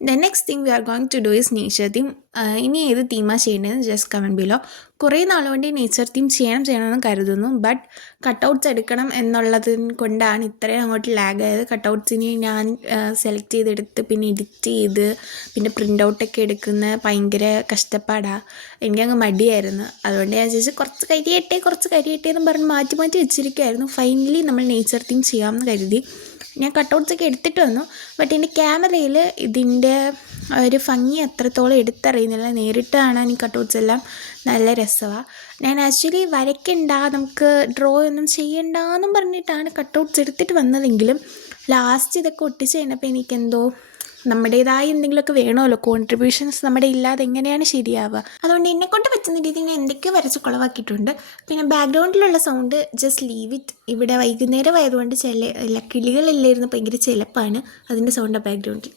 The next thing we are going to do is nature theme. ഇനി ഏത് തീമാണ് ചെയ്യേണ്ടതെന്ന് just comment below. കുറേ നാളുകൊണ്ട് ഈ നേച്ചർ തീം ചെയ്യണമെന്ന് കരുതുന്നു. ബട്ട് കട്ടൗട്ട്സ് എടുക്കണം എന്നുള്ളത് കൊണ്ടാണ് ഇത്രയും അങ്ങോട്ട് ലാഗ് ആയത്. കട്ടൗട്ട്സിനെ ഞാൻ സെലക്ട് ചെയ്തെടുത്ത് പിന്നെ എഡിറ്റ് ചെയ്ത് പിന്നെ പ്രിൻ്റ് ഔട്ടൊക്കെ എടുക്കുന്ന ഭയങ്കര കഷ്ടപ്പാടാണ്. എനിക്കങ്ങ് മടിയായിരുന്നു. അതുകൊണ്ട് ഞാൻ ചോദിച്ചു കുറച്ച് കരിയട്ടെ എന്ന് പറഞ്ഞ് മാറ്റി വെച്ചിരിക്കുമായിരുന്നു. ഫൈനലി നമ്മൾ നേച്ചർ തീം ചെയ്യാമെന്ന് കരുതി. ഞാൻ കട്ടൗട്ട്സൊക്കെ എടുത്തിട്ട് വന്നു. ബട്ട് എൻ്റെ ക്യാമറയിൽ ഇതിൻ്റെ ഒരു ഭംഗി അത്രത്തോളം എടുത്തറിയുന്നില്ല. നേരിട്ട് കാണാൻ ഈ കട്ടൗട്ട്സ് എല്ലാം നല്ല രസമാണ്. ഞാൻ ആക്ച്വലി വരയ്ക്കണ്ട, നമുക്ക് ഡ്രോ ഒന്നും ചെയ്യണ്ടെന്നും പറഞ്ഞിട്ടാണ് കട്ടൗട്ട്സ് എടുത്തിട്ട് വന്നതെങ്കിലും ലാസ്റ്റ് ഇതൊക്കെ ഒട്ടിച്ച് കഴിഞ്ഞപ്പോൾ എനിക്കെന്തോ നമ്മുടേതായ എന്തെങ്കിലുമൊക്കെ വേണമല്ലോ. കോൺട്രിബ്യൂഷൻസ് നമ്മുടെ ഇല്ലാതെ എങ്ങനെയാണ് ശരിയാവുക? അതുകൊണ്ട് എന്നെക്കൊണ്ട് പറ്റുന്ന രീതിയിൽ ഞാൻ എന്തൊക്കെയോ വരച്ച് കുളവാക്കിയിട്ടുണ്ട്. പിന്നെ ബാക്ക്ഗ്രൗണ്ടിലുള്ള സൗണ്ട് ജസ്റ്റ് ലീവ് ഇറ്റ്. ഇവിടെ വൈകുന്നേരം ആയതുകൊണ്ട് കിളികളെല്ലാം ഇരുന്ന് ഭയങ്കര ചിലപ്പാണ്. അതിൻ്റെ സൗണ്ടാണ് ബാക്ക്ഗ്രൗണ്ടിൽ.